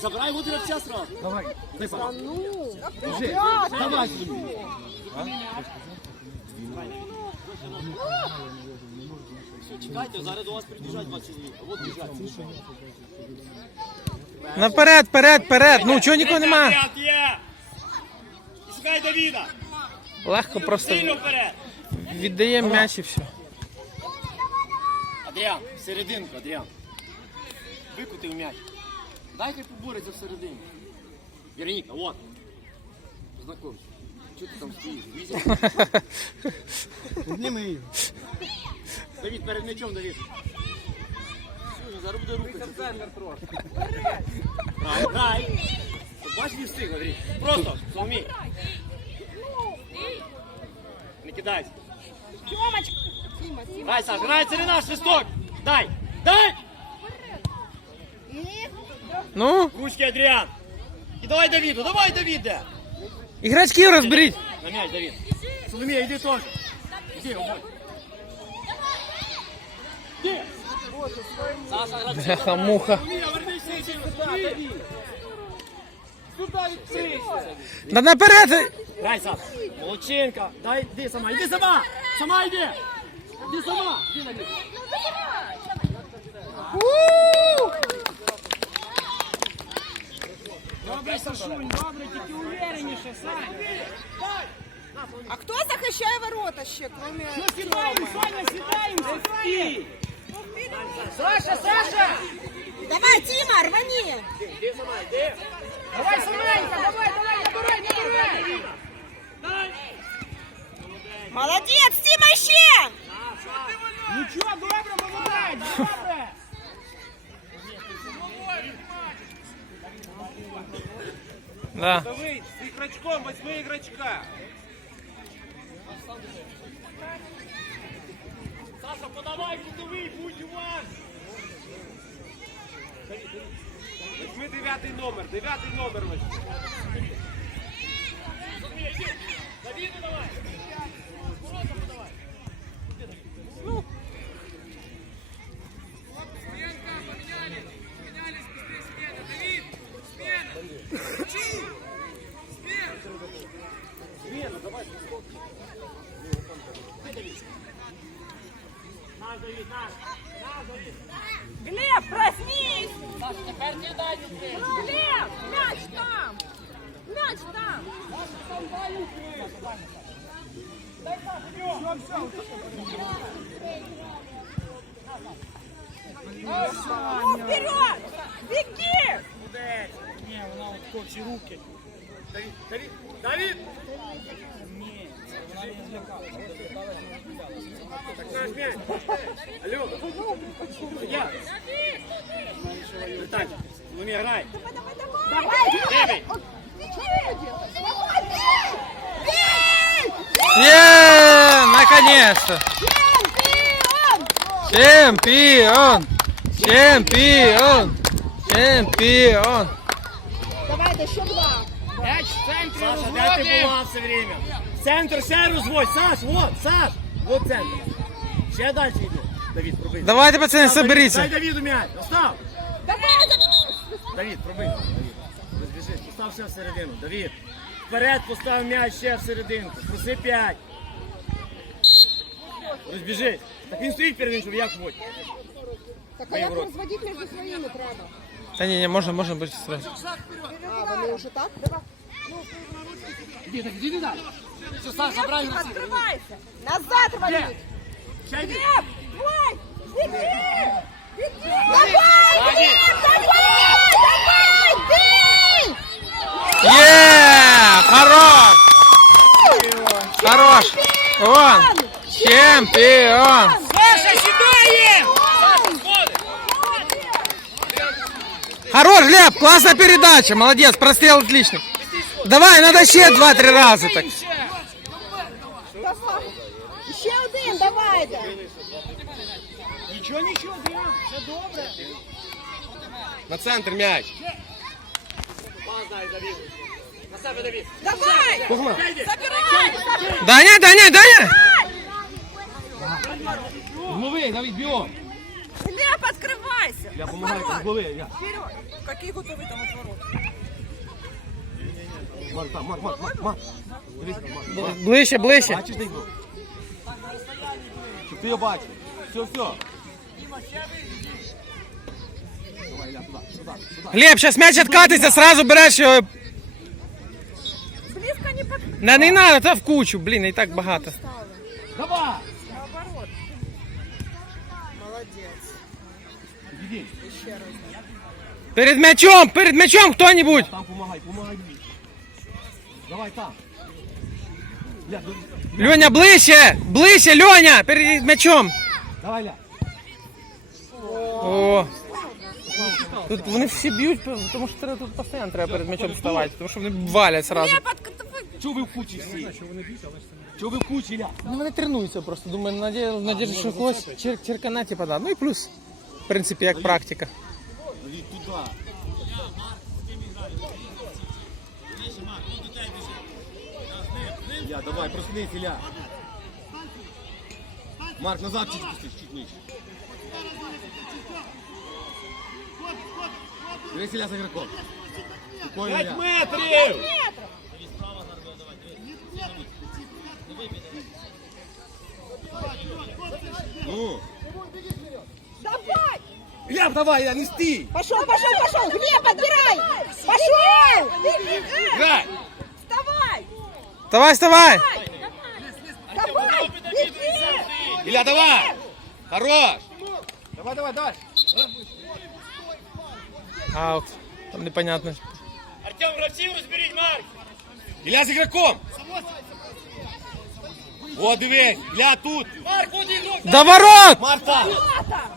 Забрай вот лип час рома! Чекайте, зараз до ну, вас Давай. 2. Наперед, перед, перед! Ну чого нікого немає! Легко просто. Віддаємо м'ячі все. Адріан, Серединку, Адріан. Викутив м'яч. Дай хай побореться всередині. Вероніка, от. Знакомся. Чого ти там стоїш? її. Візьк... Давид, перед ничем, зараз буде заруби руки концентр трошки. Дай! Бачиш, не встиг, тихо, Просто сломи. Не кидайся. Саш, грається ли наш шесток? Дай! Дай! Нет! Ну? Русский Адриан. И давай Давиду, давай Давиду. Да? Игрочки разберись. На мяч, Давид. Сулуми, иди тоже. Иди, уходи. Иди. Бляха, муха. Да наперед! Дай, Саш. Молодчинка. Дай, иди сама. Иди сама. Сама иди. Два, иди сама. Иди, Давид. Ууу! Шунь, добре, тільки уверенніше, Сань. А кто захищає ворота ще, кроме... Ну, сідаємо, Саня, сідаємо, Саша, Саша! Давай, Тима, рвані! Давай, Саменька, давай, давай, не бери, не бери! Молодець, Тима, ще! Нічого, Да. Это вы с игрочком, возьми игрочка. Саша, подавай, где будь у вас. Возьми девятый номер, девятый номер возьми. Давиду давай. Ну, вперед! Беги! Не, она вот кофе руки. Давид! Давид! Давид! Нет, не Алло, я. Так, ну не играй. Давай, давай, давай. Наконец-то. Чемпион. Чемпион. Чемпион! Чемпион! Давай, это да еще два. Пять, в центре Саша, опять а ты все время. В центр, сервис, развод. Саш, вот, Саш. Вот центр. Сейчас дальше идем, Давид, пробуй. Давайте, пацаны, соберитесь. Дай Давиду мяч. Остав. Давай, Давид. Давид, пробуй. Давид. Разбежись. Поставь все в середину. Давид. Вперед поставь мяч ще в середину, Спроси пять. Розбіжись. Так він стоїть перед ним, щоб як так а я разводить между своими прямо. Да не, не, можно, можно быть сразу. А, уж вы а, уже так? Проход... Где-то, где да? Все, Саша, правильно. Открывайся. Нет. Назад валить. Глеб, двой. Беги. Беги. Давай, Глеб, давай. Давай, бей. Еее, хорош. Хорош. Он. Чемпион. Саша, сюда едем. Хорош, Глеб, классная передача, молодец, прострел отлично. давай, надо еще два-три раза так. Давай. Давай. Еще один, давай. Ничего, давай. Да. ничего, Глеб, все доброе. Давай. На центр мяч. Давай! Кухма. Забирай! Даня, Даня, Даня! Давай! Давай! Давай! Давай! Давай! Давай! Давай! Я помогаю, там були, я. Вперд, Ближче, ближче! Щоб ти його блище. Все, все. Глеб, сейчас мяч откатийся, сразу береш. його! Слишка не подписчик. Не, не надо, то в кучу, блін, і так багато. Давай! Перед мячом, перед мячом кто-нибудь! Там помогай, помогай. Давай там. Ля, ля. Леня, ближе, ближе, Леня, перед мячом. Давай, Ля. О. О. Тут они все бьют, потому что тут постоянно треба перед мячом вставать, потому что они валят сразу. Чего вы в куче все? Чего вы в куче, Ля? Ну, они тренуются просто, думаю, надеюсь, надеюсь, что хоть черкана типа да. Ну и плюс, в принципе, как а ведь, практика. А Я, а давай, проснись, а Ілля. А Марк, назад давай. чуть чуть ниже. Дивись, Ілля, за Ну, Глеб, давай, я нести. Пошел, да, пошел, пошел. Глеб, отбирай. Пошел. Вставай. Да. Вставай, вставай. Вставай. Давай, иди. давай. Хорош. Давай. Давай. давай, давай, давай. А, а. Аут. Там непонятно. Артем, Россию разберись, Марк. Иля, с игроком. Давай, давай. Вот дверь. Иля, тут. Марк, вот До ворот. Марта.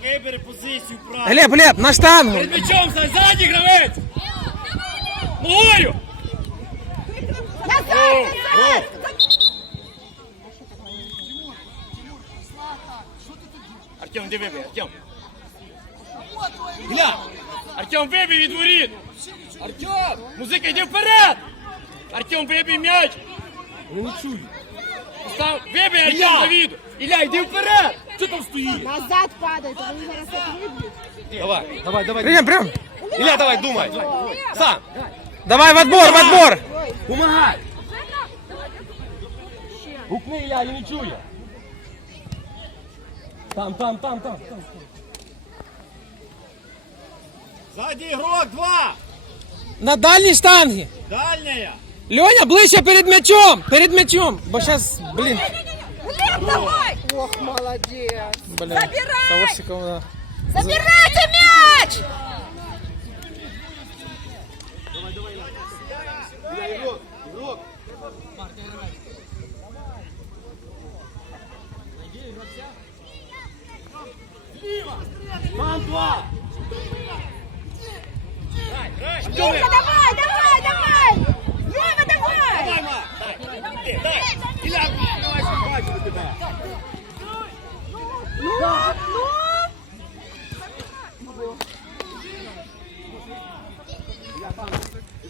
выбери позицию Глеб, Глеб, на штангу. Перед мячом сзади гравец. <Молу! реклама> Ногою. <Назад, назад, реклама> Артем, где беби? Артем? Гля, Артем, выбери, дворит. Артем, музыка, иди вперед. Артем, беби мяч. Я не чую. Выбери, Артем, Давид. Иля. Иля, иди вперед. Что там стоит? Назад падает, а Давай, давай, давай. давай. Прям, прям. Илья, Илья давай, думай. Лев, давай. Сам. Давай да. в отбор, да. в отбор. Помогай. Укни, Илья, я не чую. Там, там, там, там. Сзади игрок, два. На дальней штанге. Дальняя. Леня, ближе перед мячом. Перед мячом. Бо сейчас, блин. Блин, давай. Ох, молодец. Блин, Забирай! Тавосиком, да. Забирайте, Забирайте мяч! Давай, давай, давай. Я игрок, игрок. Марк, играй. Найди, игрок вся. Лима! Ман-2! Дай, дай! Лима, давай!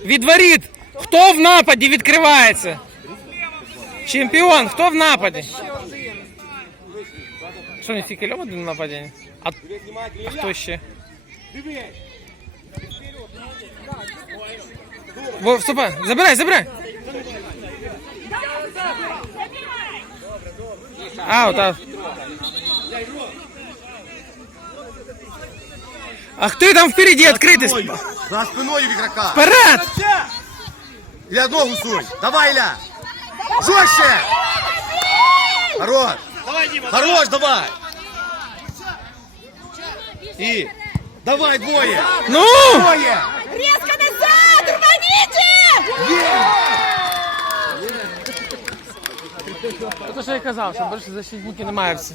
Відворіт, хто в нападі відкривається? Чемпіон, хто в нападі? Що, не тільки Льом один в нападі? А, а хто ще? Во, вступай, забирай, забирай. Аут, вот, аут. Ах кто там впереди открытый! За, спиной у игрока! Вперед! Ля, ногу суй! Давай, Ля! Жестче! Хорош! Давай, Дима, Хорош, давай! И... Давай, двое! Ну! Резко назад! Рваните! Это что я казал, что больше защитники не маются.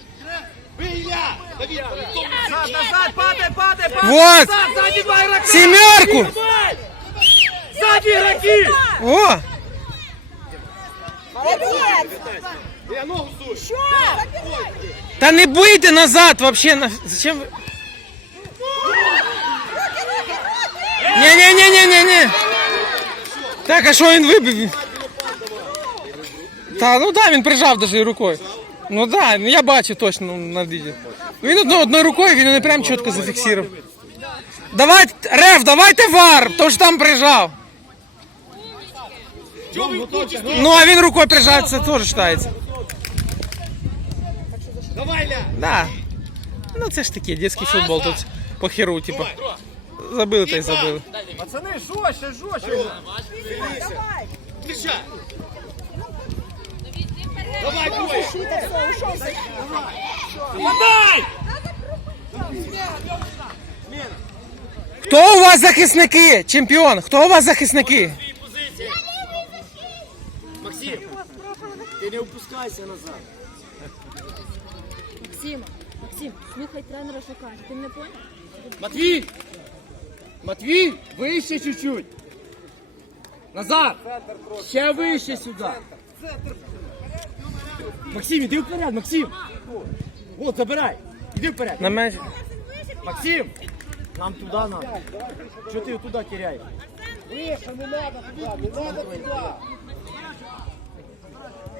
Вот! Семерку! О! Да не будете назад вообще! Зачем вы? Не-не-не-не-не-не! Так, а что он выбил? Да, ну да, он прижав даже рукой. Ну да, я бачу точно на відео. Він одно, одною рукою, він не прям ну, чітко зафіксував. Давай, давай Рев, давайте вар, то ж там прижал. Ну, а він рукой прижав, це теж вважається. Давай, Ля. Да. Ну, це ж таке, дитячий футбол тут по херу, типу. Забили та й забили. Пацани, жорстче, жорстче. Давай. Ти Давай, давай, у вас захисники? чемпион? Кто у вас захисники? Максим, ти не опускайся назад. Максим, Максим, слухай тренера Шака, ти не поняв? Матвій! Матвій, вище чуть-чуть. Назад! еще выше сюда. Центр, центр. Максим, иди в порядок, Максим. Вот, забирай. Иди в порядок. На меч. Максим, нам туда надо. Что ты туда теряешь? Арсен Леша, не надо туда, не надо туда.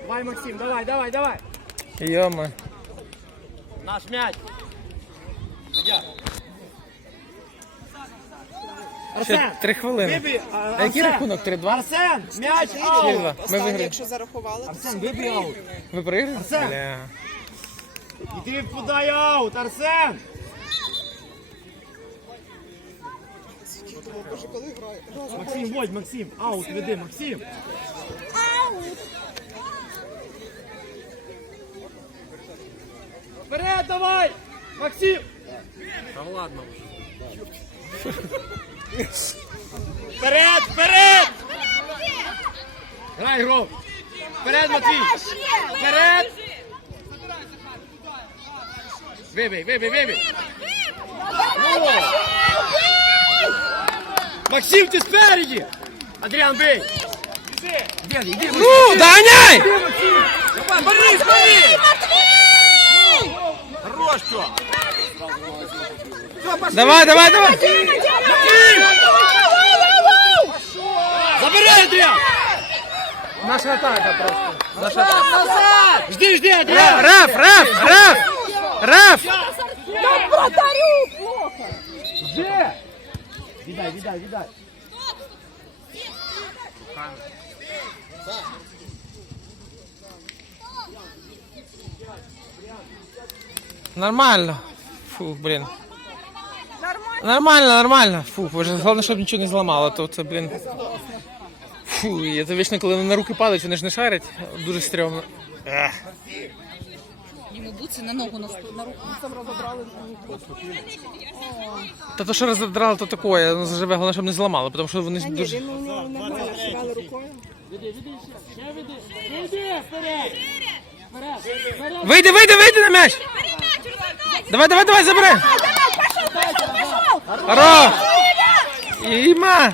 Давай, Максим, давай, давай, давай. Ё-моё. Наш мяч. Ще три хвилини. який рахунок? 3-2? Арсен! М'яч! Ау! Останні, ми виграли. якщо зарахували, Арсен, то бібі, аут. Ви проіграли? Арсен! Бля. І ти подай аут, Арсен! Максим, водь, Максим, аут, веди, Максим! Аут! Вперед, давай! Максим! Та ладно вже. Вперед, вперед! Грай, гро! Вперед, Матвій! Вперед! Вибий, вибий, вибий! Максим, ти спереді! Адріан, бий! Ну, догоняй! Бери, бери! Хорош, чо! Давай, давай, давай! Забирай, Адріан! Наша атака просто. Наша атака. Диа! Назад! Жди, жди, Адріан! Раф раф, раф, раф, Раф! Раф! Я вратарю! Где? Видай, видай, видай. Нормально. Фу, блин. Нормально, нормально. нормально. нормально. Фу, уже Что? главное, чтобы ничего не сломало, то, блин. Фу, я це вічно, коли вони на руки падають, вони ж не шарять. Дуже стрьомно. Йому буці на ногу, на руку. Ми там розобрали Та то, що розобрали, то таке. Ну, заживе, головне, щоб не зламало, тому що вони ж дуже... Та ні, Вийди, вийди, вийди, вийди, вийди, на м'яч! Бери мяч давай, давай, давай, забери! Давай, пішов, пішов, пішов! Ара! Іма!